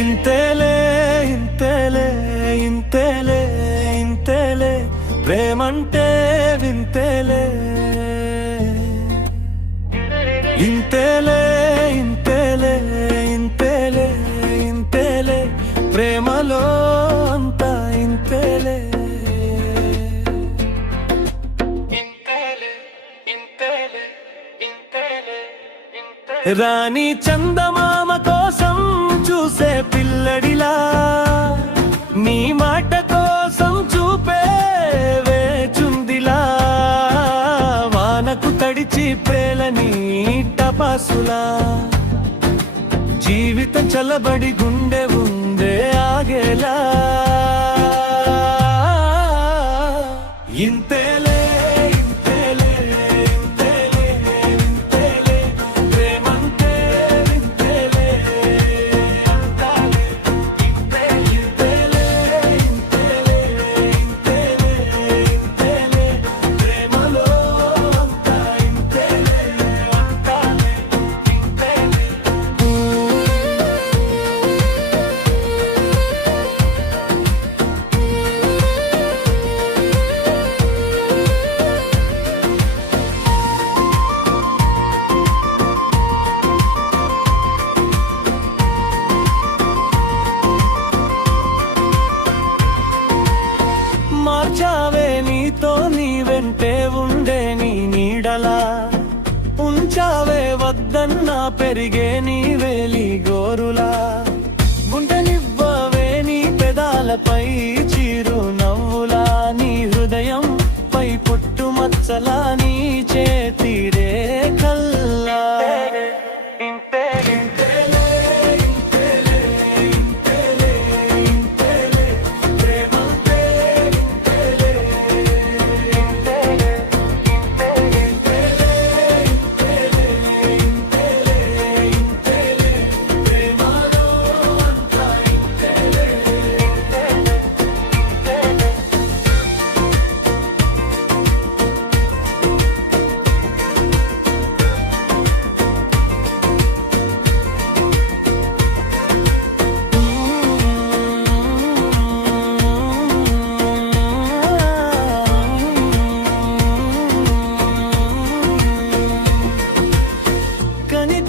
ఇంతేలే ఇంతేలే ఇంతేలే ఇంతేలే ప్రేమంటే వింతేలే ఇంతేలే ఇంతేలే ఇంతేలే ఇంతేలే ప్రేమలో అంతా ఇంతేలే రాణి చందమామ కోసం చూసే పిల్లడిలా నీ మాట కోసం చూపే వేచుందిలా వానకు తడిచి పేలని టపాసులా జీవితం చల్లబడి గుండె ఉండే ఆగేలా ఇంతేలే మార్చావే నీతో నీ వెంటే ఉండే నీ నీడలా ఉంచావే వద్దన్నా పెరిగే నీ వేలి గోరులా గుండెనివ్వవే నీ పెదాలపై చిరు నవ్వులా నీ హృదయం పై పుట్టు మచ్చలా నీ చేతి రేఖల్లా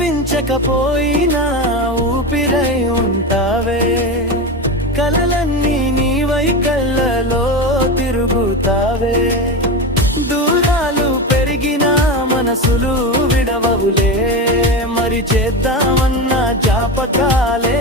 కనిపించకపోయినా ఊపిరై ఉంటావే కలలన్నీ నీవై కళ్ళలో తిరుగుతావే దూరాలు పెరిగినా మనసులు విడవవులే మరి చేద్దామన్న జాపకాలే